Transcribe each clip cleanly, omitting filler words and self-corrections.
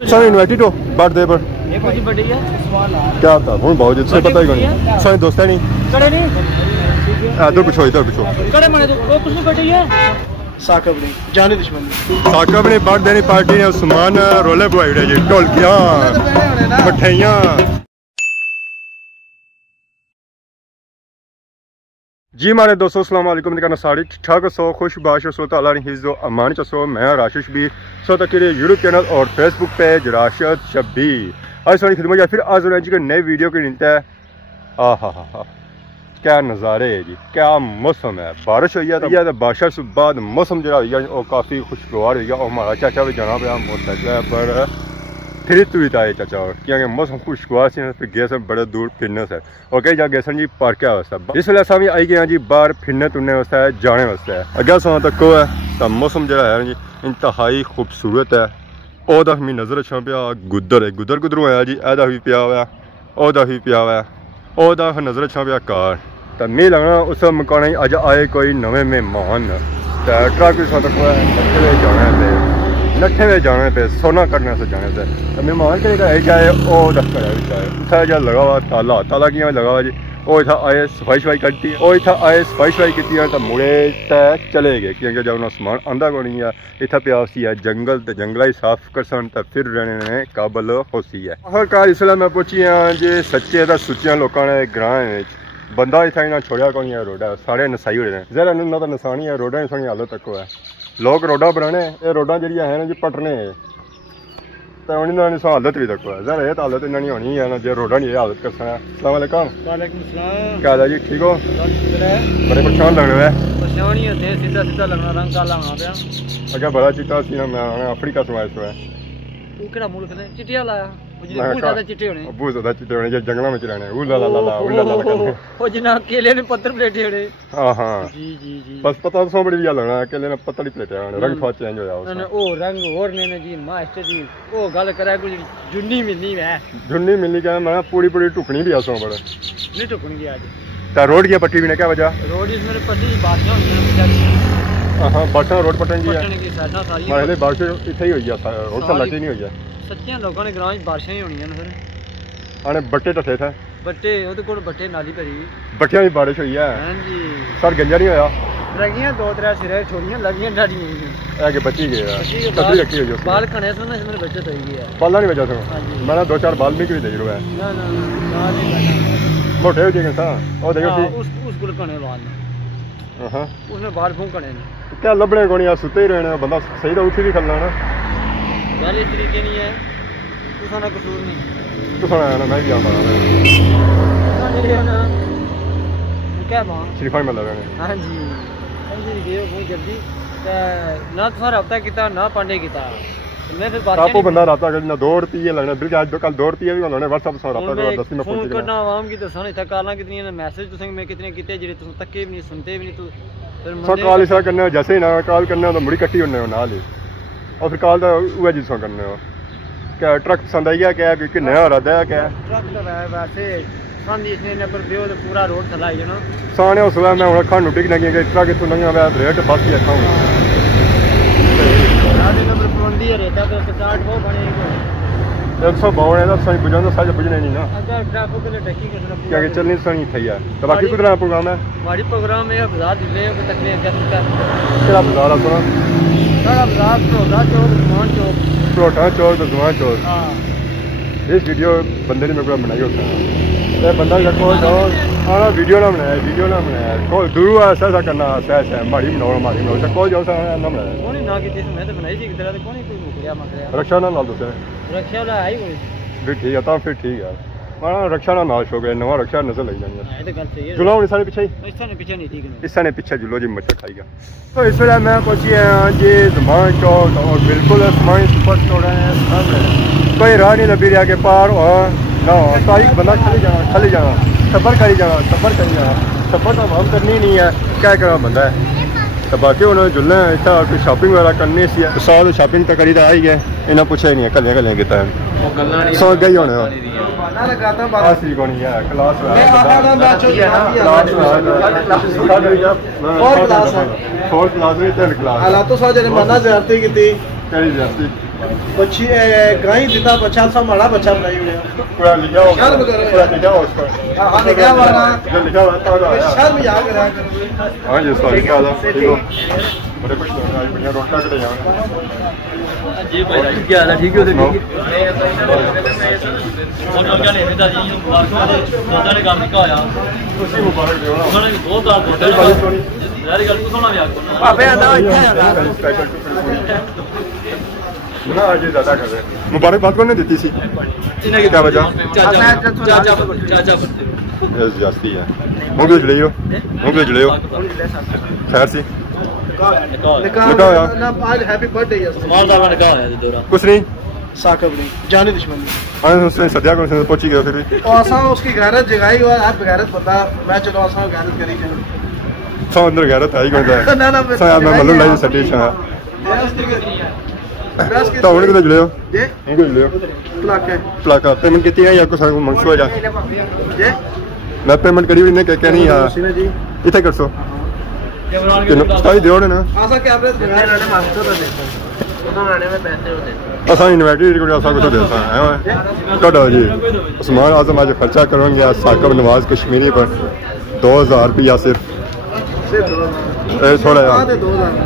Sir invited हो birthday पर क्या था हूँ बहुत जिससे पता ही नहीं सर दोस्त है नहीं इधर पूछो साकब ने बर्थडे की पार्टी ने उस्मान रोले पवाई जी ढोलकियां मठियाइयां। जी हमारे दोस्तों अस्सलाम वालेकुम कहना सारी ठीक ठाक सो खुश बाश सो ताला हिज़्ज़ो अमान चसो मैं राशिद शबीर सो तक यूट्यूब चैनल और फेसबुक पेज राशिद शबीर आज सारी खिदमत या फिर आज जी के नए वीडियो की नींद है। हा क्या नज़ारे है जी क्या मौसम है बारिश हुई है तो बारिश से बाद मौसम जो काफ़ी खुशगवार हुई है और हमारा चाचा भी जाना पाया मोटरसाइकिल पर फिर तुरी आए चाचा क्योंकि मौसम खुशगवार से फिर गए सन बड़े दूर फिरने से और कई जगह गए सन जी पार्क वास्ते इस वे असा भी आई गए जी बाहर फिरने तुरने वास्ते जाने वास्ते अगर सो तक है तो मौसम जो है जी इंतहाई खूबसूरत है। ओदा मी नज़र अच्छा पिया गुदर है गुदर कुदरों आया जी एदा भी पिया हुआ ओदा भी पिया हुआ ओदा नज़र अच्छा पिया कार तो मैं लगना उस मकान अज आए कोई नवे मेहमान ट्रक भी सो तक जाने पे नट्ठे में जाने पे सोना करने से जाने से तो मेहमान के लिए चाहे वो दफ्तर है उतना जो लगा हुआ ताला ताला किया लगा हुआ जी वो इतना आए सफाई शफाई करती वो इतना आए सफाई शफाई की तो मुड़े तय चले गए क्योंकि जब उन्होंने समान आंदा को नहीं है इतना प्यासी है जंगल तो जंगल ही साफ कर सन तो फिर रहने में काबल होती है। आखिरकार इसलिए मैं पूछी हाँ जी सच्चे तो सुच्चे लोगों ने ग्रां बंदा इतना इन्हें छोड़िया को नहीं है रोडा सारे नसाई हो रहे हैं जरा इन्होंने तो नसानी है रोडा ही थोड़ी हालत तक है लोग रोडा बनाने ये रोडा जी है ना जी पटने तो उन्होंने हालत भी तक है जरा ये तो हालत इन्होंने होनी है ना जो रोडा नहीं हालत कर सकता। अस्सलाम वालेकुम क्या हाल है जी ठीक हो बड़े परेशान लग रहे हैं अगर बड़ा चिट्टा सी ना मैं अफ्रीका से आया है बहुत ज्यादा चिट्टे होने जो जंगलों में रहने केले ने पत्थर प्लेटे होने हाँ जी जी जी बस पता तो बड़ी लगना केले ने पत्थर ही प्लेटे रंग थोड़ा चेंज होया उसमें ओ रंग और ने जी मास्टर जी ओ गल करे कोई जुन्नी मिलनी क्या मैं पूरी पूरी टुकनी भी आसो बड़े नहीं टुकनी की आज ता रोड की पट्टी भी ने क्या वजह रोड इस मेरे पट्टी बादशाह हां बादशाह रोड पटन की है मारे बारिश इथे ही होई है रोड से लटी नहीं होई है सच्चियां लोगों ने ग्रां बारिशां ही होनी फिर आने बट्टे टठे थे बट्टे ओदे कोल बट्टे नाली भरी बट्टियां भी बारिश हुई है हां जी सर गंजा नहीं होया लगियां दो त्रै सिरे छोड़ियां लगियां डाडियां आगे बची गए कभी रखी हुई बाल खने सुन मेरे बच्चे तो ही है बाल नहीं बचा तो मैंने दो चार बाल भी कोई दे रहा है ना मोटे हो गए सा ओ देखो उस गुल खने बाल हां उसने बाल फूंक खने क्या लबड़े कोनी सुते ही रहने बंदा सही तो उठी भी खलना ना गल इस तरीके नहीं है तुसाना कसूर नहीं तुसाना ना मैं भी आ रहा क्या बात सिर्फ में लगा हां जी समझ गए बहुत जल्दी ना तुसा राब्ता किया ना पांडे किया मैं फिर बात आपको बंदा राब्ता करना दौड़ पीए लगना बिल्कुल आज कल दौड़ पीए भी उन्होंने व्हाट्सएप से राब्ता करा 10 में फोन करना आवाम की दसना इतना काला कितनी है मैसेज तुसे मैं कितने किते जेरे तुम तक्के भी नहीं सुनते भी नहीं तू फिर कॉल इसा करना जैसे ही ना कॉल करना तो मुड़ी कट्टी होने नाल ही और फिर कॉल तो वो जिसको करने हो क्या ट्रक पसंद आई क्या कि नया इरादा है क्या ट्रक तो वैसे सांदी इसने ने पर दियो तो पूरा रोड चलाई है ना साने उस समय मैं खान टिक नहीं गई ट्रक इतों नहीं मैं रेट बस ही अच्छा हूं आधे नंबर पवंदी है रहता तो स्टार्ट हो बनेगा 152 है तो सही बुझाना साज बुझने नहीं ना अगर ट्रैफिक के लिए टैक्सी करना क्या कि चलनी सही थई है तो बाकी कितना प्रोग्राम है हमारी प्रोग्राम है बाजार दिले को तकरीबन क्या क्या बाजार है पूरा सारा बाजार प्रोग्राम चौक जुमान चौक प्रोटा चौक तो जुमान चौक हां इस वीडियो बंदे ने मेरे को बनाई होता है ये बंदा का कोई तो हां वीडियो ना बनाया कोई दूर ऐसा करना ऐसा मारी बनाओ तो कोई जो सा ना बनाया कोनी ना की मैं तो बनाई थी इधर तो कोनी कोई मुकरिया मकरिया रक्षा ना लाल दोसे रक्षा वाला आई कोई फिर ठीक है तो फिर ठीक है हां रक्षा ना नाश हो गए नवा रक्षा नजर लग जानी है ये तो गल सही है जुलाओ इस पीछे नहीं ठीक है इस पीछे जुलो जी मच्छर खाएगा तो इस वेला मैं पहुंची हां जी जुमान चौक और बिल्कुल समाई सुपर स्टोर है सामने कोई राह नहीं लभी रहा के पार और ना तारीख बंदा खाली जाना सफर करी जाना सफर तो हम करनी नहीं है क्या करा बंदा है तो बाकी उन्होंने जुलना इतना कोई शॉपिंग वगैरह करनी सी साल शॉपिंग तो करी तो आई गए इन्हें पूछा ही नहीं है कल किता है सो गई होने बच्ची गाय दिता बच्चा सा माड़ा बच्चा बनाई हुई है पूरा लिखा हो पूरा लिखा हो उसका हां लिखा हुआ ना जो लिखा हुआ था शर्म याद करा करो हां ये सॉरी का ठीक हो बड़े कुछ लोग आज बढ़िया रोटा के ले जाओ जी भाई क्या हाल है ठीक हो और क्या नहीं था जी मुबारक ने काम निका होया ਤੁਸੀਂ ਮੁਬਾਰਕ ਦਿਓ ਨਾ ਉਹਨਾਂ ਨੇ ਬਹੁਤ ਆਪ ਬੜੀ ਸੋਹਣੀ ਯਾਰ ਗੱਲ ਨੂੰ ਸੋਹਣਾ ਵੀ ਆਖੋ ਭਾਵੇਂ ਆਂਦਾ ਇੱਥੇ ਆਂਦਾ ਸਪੈਸ਼ਲ ਟੂ ਨਾ ਅੱਜ ਜ਼ਿਆਦਾ ਕਰ ਰਹੇ ਮੁਬਾਰਕਬਾਦ ਕੋਨੇ ਦਿੱਤੀ ਸੀ ਇਹਨਾਂ ਕੀ ਵਜ੍ਹਾ ਚਾਚਾ ਇਹ ਜਾਸਤੀ ਹੈ ਹੁਣ ਭੇਜ ਲਿਓ ਹੁਣ ਭੇਜ ਲਿਓ ਖੈਰ ਸੀ निकाह ना आज हैप्पी बर्थडे है समालदार का निकाह होया दौरा कुछ नहीं साकब नहीं जाने दुश्मनी उसने सद्या को पहुंची गया फिर भी और आसा उसकी गैरत जगाई और आप गैरत बता मैं चलो आसा गैरत करी चलो सौ अंदर गैरत है ही कौन सा ना ना सो मैं मतलब लाइन सटी छा तो उन्हें किधर जुड़े हो ये उनको जुड़े हो प्लाका पेमेंट कितनी है या कुछ मंगसो जा ये मैं पेमेंट करी हुई ने क्या नहीं यार जी इथे कर सो स्टाई दियो ना आसा क्या एवरेज लगाने मांगतो तो दे उन्होंने में पैसे होते असा इन्वेंटरी को ऐसा कुछ देता है कटो जी उस्मान आजम आज खर्चा करोगे आज साकब नवाज कश्मीरी पर 2000 रुपया सिर्फ थोड़ा यार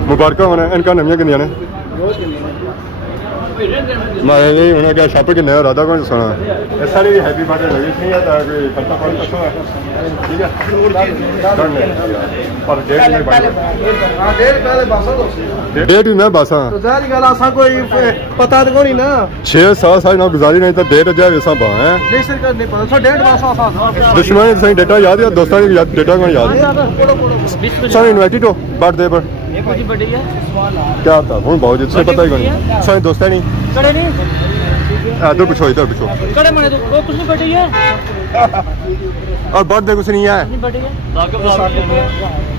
मुबारक होने इनका नमियाँ किनिया ने मैं नहीं उन्हें क्या छाप के नया राधा को सुना ऐसा नहीं हैप्पी बर्थडे लगी नहीं आता कोई खर्चा पानी तो ठीक है पर डेट में हां डेट पहले बासा दो डेट भी मैं बासा तो जारी गल आसा कोई पता तो नहीं ना 6-7 साल ना गुजारी नहीं तो डेट जाए वैसा बा है नहीं सर नहीं पता सो डेट बासा आसा दुश्मन सही डेटा याद है दोस्तों की याद डेटा को याद सर इनवाइटेड हो बर्थडे पर ये कोई बर्थडे है क्या था हूँ बहुत जिससे पता ही नहीं सारे दोस्त नहीं कड़े नहीं इधर पूछो कड़े मने तो कुछ नहीं बर्थडे है और बर्थडे कुछ नहीं है बर्थडे है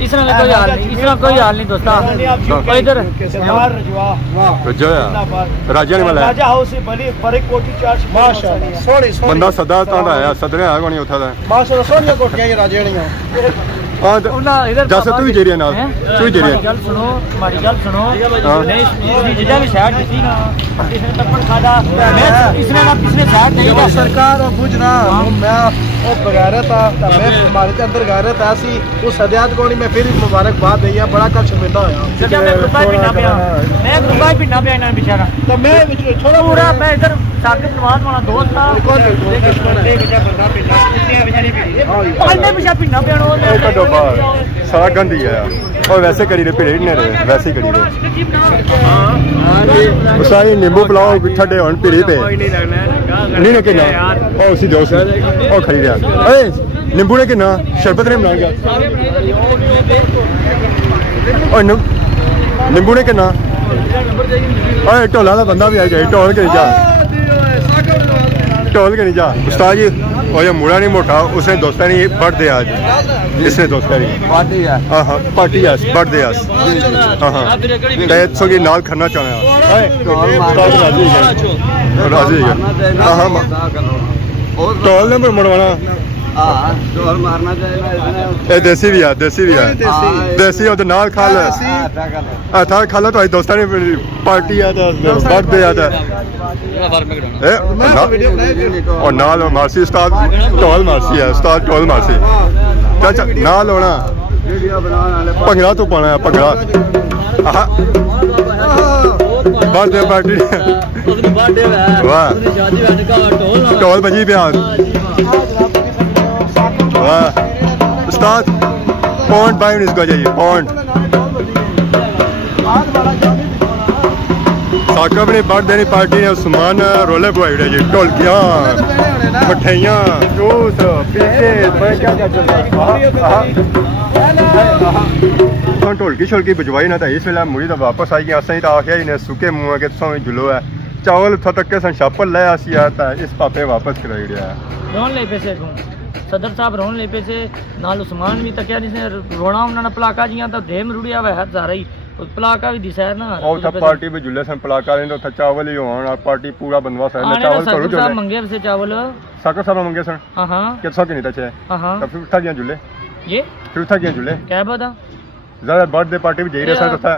इस तरह कोई हाल नहीं दोस्ता इधर राजा ने वाला राजा हाउस बड़ी बड़ी कोठी चार्ज माशाल्लाह सोनी बंदा सदा तांदा आया सदरे आया कोनी उठा था माशाल्लाह सोनिया कोठियां ये राजे नहीं हां इधर जैसे तू ही जेरिया नाल तू ही जेरिया गल सुनो हमारी गल सुनो नहीं इसकी जिजा भी शहर थी ना इसने तपन खादा इसने ना किसने शहर नहीं था सरकार और बुझना मैं वो बगैरत था मैं हमारे के अंदर गैरत ऐसी उस सदियात को नहीं मैं फिर मुबारकबाद दैया बड़ा कल शर्मिंदा होया जब मैं रुपए पिन्ना पे ना बेचारा तो मैं छोड़ा पूरा मैं इधर साकिब नवाज वाला दोस्त था कौन दुश्मन है बेचा बंदा पिन्ना कुत्तियां बेचारी पहले बेचा पिन्ना पे सारा गंद ही है और वैसे करी रहे पेड़ ने रहे वैसे ही करी रहे सारी नींबू पिलाओ ठंडे होने पीड़ी पे नहीं ना किना और उसी दोस्त और खरीदा अरे नींबू ने किना शरबत ने बना गया और नींबू ने किना अरे ढोला का बंदा भी आ जाए ढोल के नहीं जा ढोल के नहीं जा उस्ताद जी और ये मुड़ा नहीं मोटा उसने दोस्ता नहीं बर्थडे आज इसने दोस्ता नहीं हाँ पार्टी आज बर्थडे आज हाँ सो की नाल करना चाहना राजी है हाँ टोल ने मुड़वाना देसी भी है देसी और नाल खा ले था खा लो तो दोस्ता ने पार्टी है बर्थडे है और नाल मारसी उस्ताद टोल मारसी है उस्ताद टोल मारसी चाचा नाल होना भंगड़ा तो पाना है भंगड़ा बर्थडे पार्टी वाह टोल बजी पे वाह उस्ताद पॉन्ड बाइंड इसको चाहिए पॉन्ड साकब ने बर्थडे की पार्टी ने उस्मान रोले पवाई जी ढोलकियां मठियाइयां जूस ढोलकी शोलकी बजवाई ना इस वेला मुड़ी तो वापस आई गया असें तो आखिया ही ने सुके मुँह के तुम जुलो है चावल उतना तक के सन छापल ले आसी इस पापे वापस कराई दिया सदर साहब रोन ले पे से नाल उस्मान भी तकिया जिसने रोना उन्होंने पलाका जियां तो देम रुड़िया वे हर सारा ही पलाका भी दिसैर ना और था पार्टी पे जुल्ले सन पलाका ने तो चावल ही होन और पार्टी पूरा बनवा सन चावल करू जो मंगे से चावल साकर साहब मंगे सन हां कितना के नहीं तचे हां तो फिर उठा गया जुल्ले ये फिर उठा गया जुल्ले क्या पता ज्यादा बर्थडे पार्टी भी जाई रहे सन था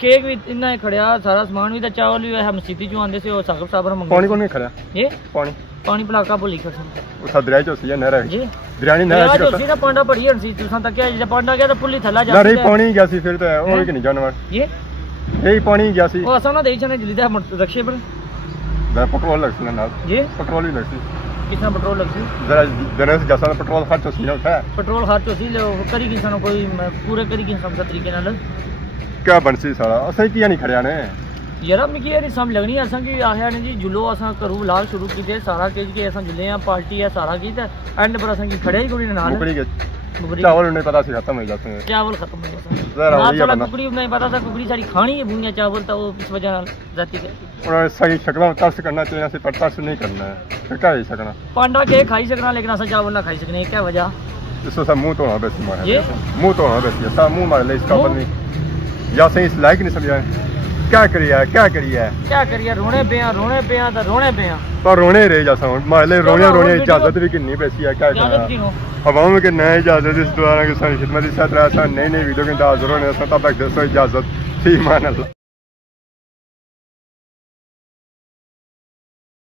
केक भी इन्ना खड़िया सारा समान भी चावल भी है मसीती चो आंदे से सागर साबर मंग पानी कौन खड़ा ये पानी पानी भलाका बोली कर उसा दरिया चो सी नहर जी दरियानी नहर जो सी ना पांडा बड़ी हंसी तुसा तक क्या पांडा गया तो पुली थला जा नहीं पानी गया सी फिर तो और कि नहीं जानवर ये यही पानी गया सी वो असा ना देई छने जल्दी दा रक्षे पर पेट्रोल लगसी ना ये पेट्रोल भी लगसी कितना पेट्रोल लगसी जरा जनस जैसा पेट्रोल खर्च होसी ना है पेट्रोल खर्च होसी करी किसान कोई पूरे करी किसान सब तरीके नाल क्या बनसी सारा असई किया नहीं खड़िया ने यार मिगी ये समझ लगनी असा कि आया ने जी जुलो असा करू लाल शुरू कीते सारा केज के असा जुले हैं पार्टी है सारा की एंड पर असा की खड़े ही कोई नाल चावल नहीं पता सी खत्म हो जाते हैं चावल खत्म हो जाते जरा हैं वही बना कुकड़ी नहीं पता था कुकड़ी सारी खानी है बुनिया चावल तो वो इस वजह जाती है और सही शक्ल तरस करना चाहिए से पर तरस नहीं करना है फिर क्या ही सकना पांडा के खाई सकना लेकिन असा चावल ना खाई सकने क्या वजह इसको सब मुंह तो बेसी मारे ये मुंह तो बेसी सब मुंह मार ले इसका बंद या सही इस लायक नहीं समझा क्या करिए रोने पे पर रोने रह जा मार ले रोने इजाजत भी कितनी पैसी है क्या करना हवाओं में कि नए इजाजत इस द्वारा की सारी खिदमत इस तरह नई वीडियो के अंदर हाजिर होने तब तक दोस्तों इजाजत थी मान अल्लाह।